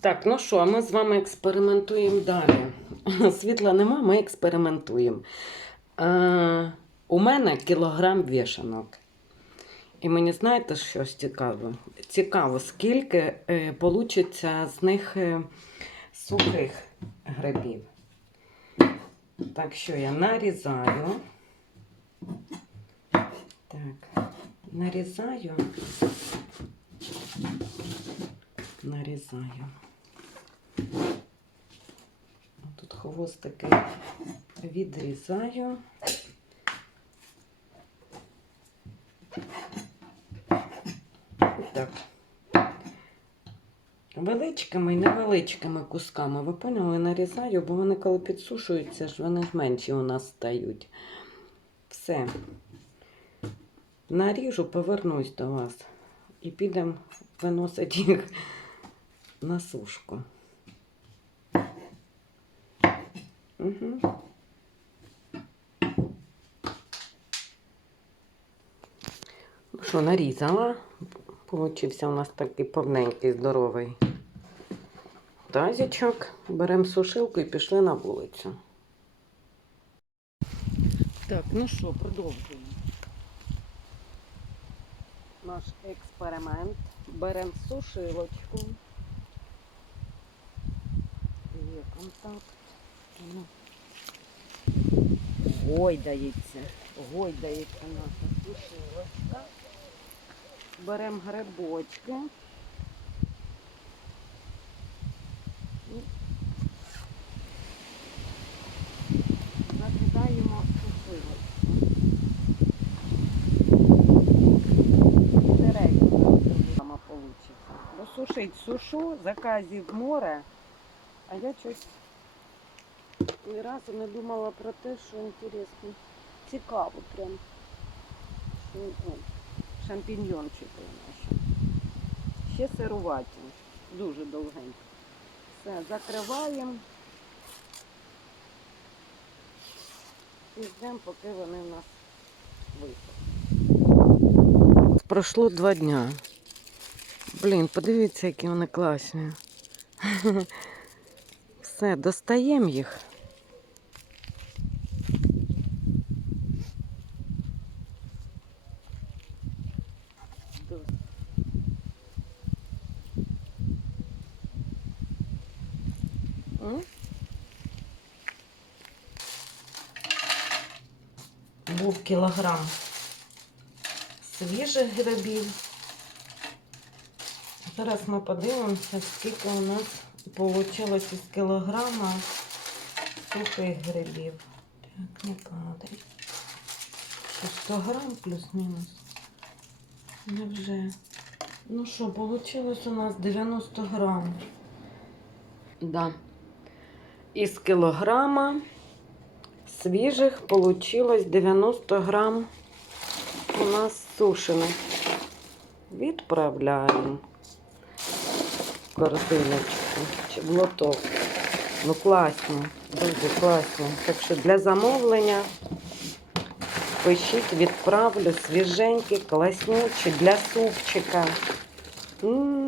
Так, ну що, ми з вами експериментуємо далі. Світла нема, ми експериментуємо. Е, у мене кілограм вішанок. І мені знаєте, щось цікаво? Цікаво, скільки е, з них е, сухих грибів. Так що я нарізаю. Так, нарізаю. Нарізаю. Тут хвостики відрізаю. Так. Величкими і невеличкими кусками. Ви поняли, нарізаю, бо вони коли підсушуються, ж вони менші у нас стають. Все. Наріжу, повернусь до вас. І підемо виносити їх на сушку. Угу. Ну що, нарізала. Получився у нас такий повненький, здоровий тазічок. Беремо сушилку і пішли на вулицю. Так, ну що, продовжуємо. Наш експеримент. Беремо сушилочку. Є контакт. Ну. Гойдається. Гойдається наша сушилочка. Беремо грибочки. Закидаємо сушилочку. Директно сама получиться. Бо сушить сушу, заказів море, а я щось ні разу не думала про те, що інтересно. Цікаво прям. Що, шампіньйончики наші. Ще сируваті. Дуже довгенько. Все, закриваємо. І ждемо, поки вони в нас висохнуть. Пройшло два дня. Блін, подивіться, які вони класні. Все, достаємо їх. Був кілограм свіжих грибів. Зараз ми подивимося, скільки у нас вийшло із кілограма сухих грибів. Так, не падай. Ще 100 грам плюс-мінус. Невже? Ну що, вийшло у нас 90 грам. Да. Із кілограма свіжих вийшло 90 грам у нас сушених. Відправляємо корзиночку чи в лоток. Ну класно, дуже класно. Так що для замовлення пишіть, відправлю свіженькі, класнючі для супчика. М,